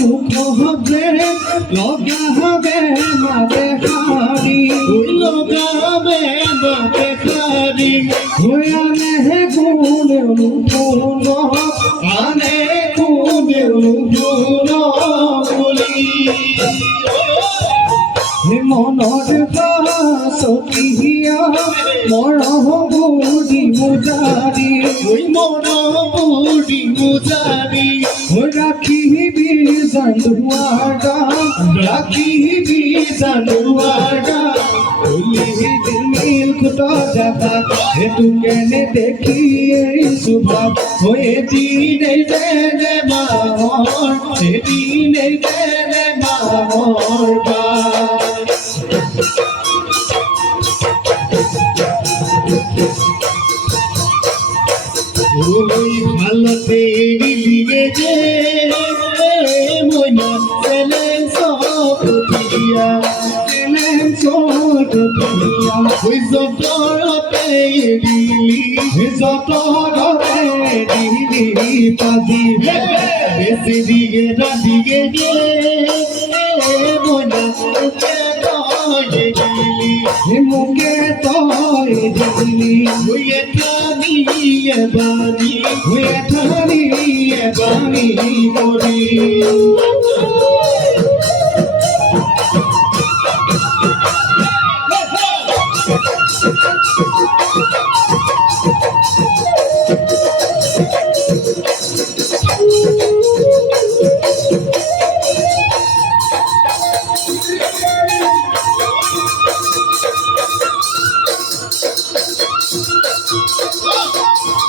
মুখে লগাবে মাতে হারি লগাবে মাতে হারি আনে গুণ ফুল আনে কুবে ফুল বলি মনৰ সখিয়া মৰহ বুঢ়ী মুজাৰি মন বুঢ়ী মুজাৰি ৰাখিবি জানুৱাৰা রাখিবি জানুয়ারা দিল খুট যাবা সেইটো কেনে দেখি এই সুভাৱ দিন দেনে মাহর সেদিন দেনে মাহর বা ওই ভালোতে গিলিগে যে মইনা ছেলে সব দিয়া ওই যতরতে গিলি যতৰতে দিলি পাজি বেশি দিকে না দিকে গে মইনা গিলি মোকে তই দিলি ওই কানিয়ে বানি ঠানি বাণী কৰি